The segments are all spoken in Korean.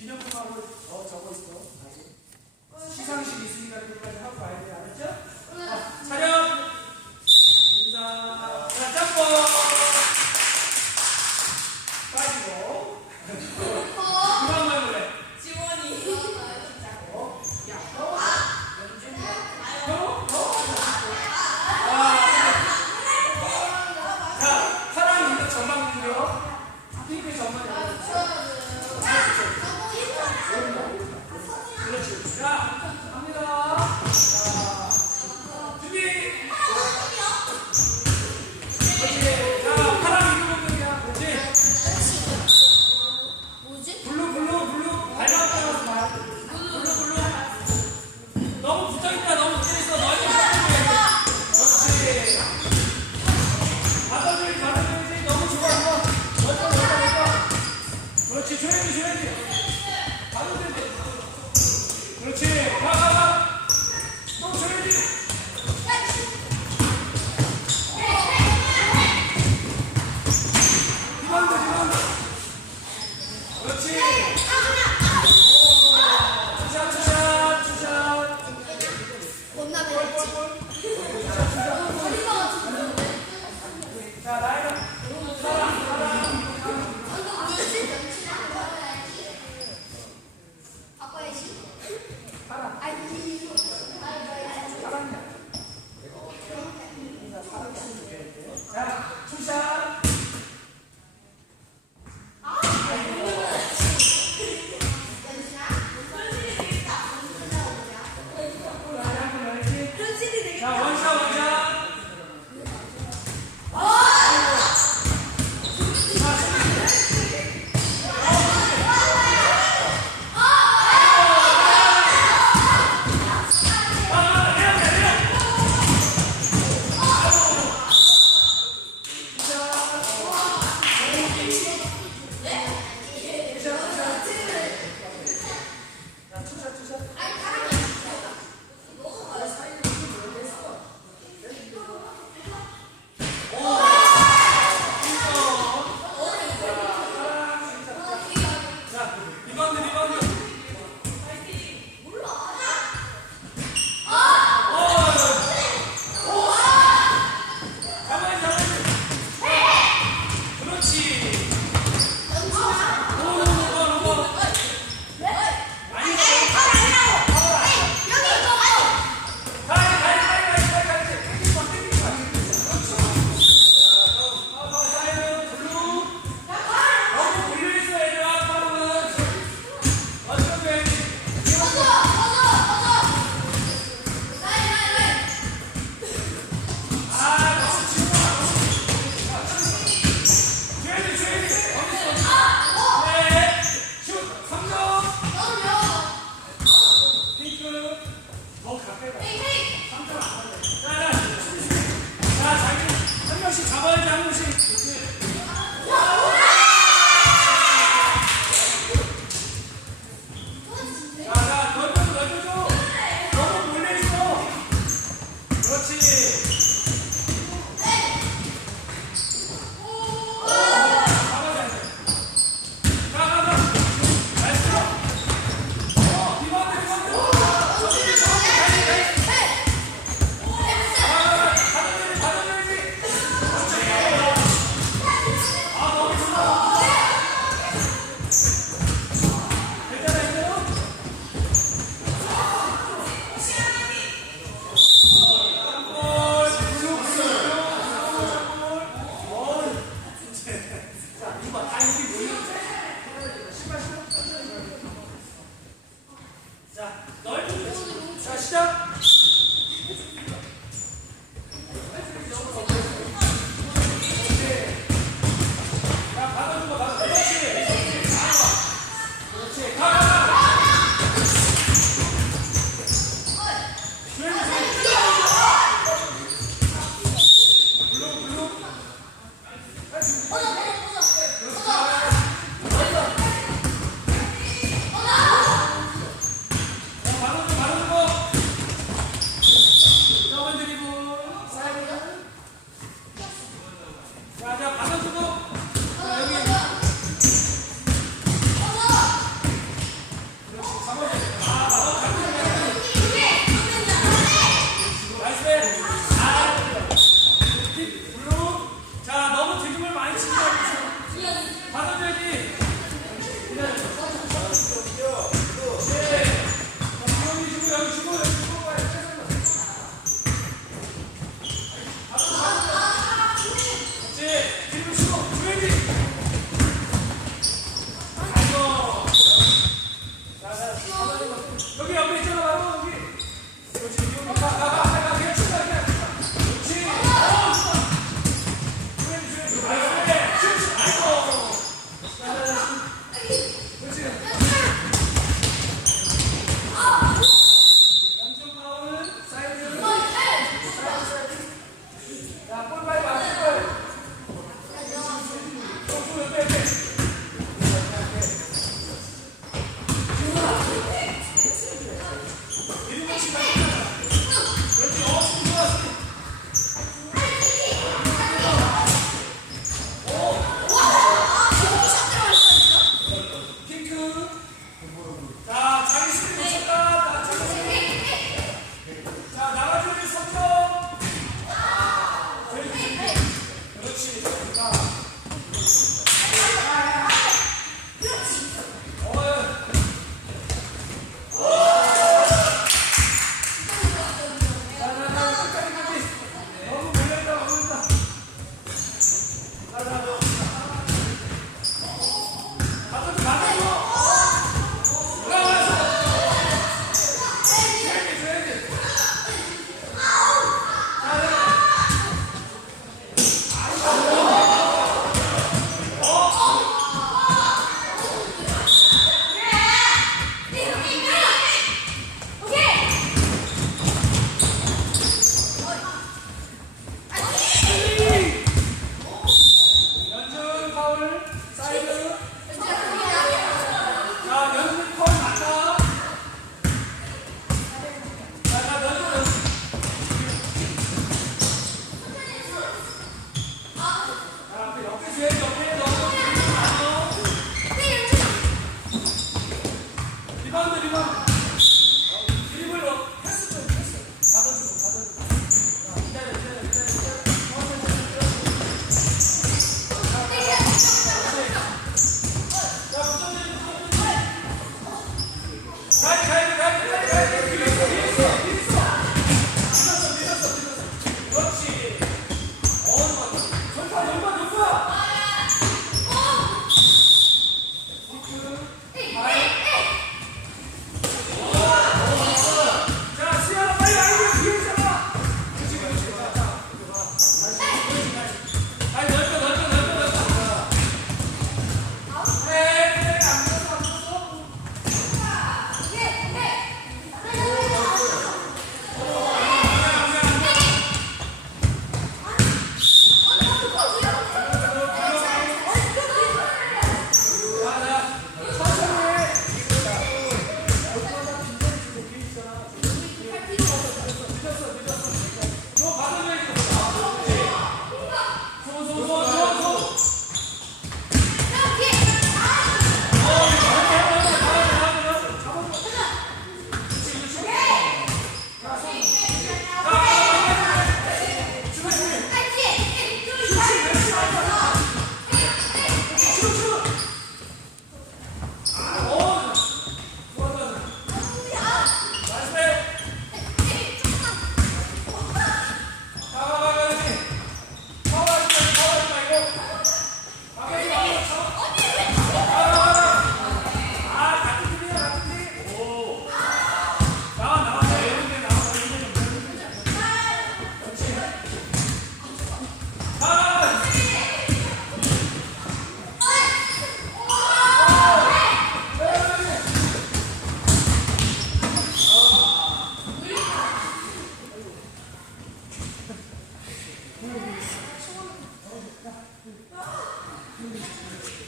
기념품하고 더 적어 있어. 시상식 있으니까 끝까지 하고 가야 돼. 알았죠? 자, 촬영! 인사. 자, 짬뽕! 빠지고. Brasil! 자, 넓은 자, 시작.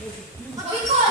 Magpikot!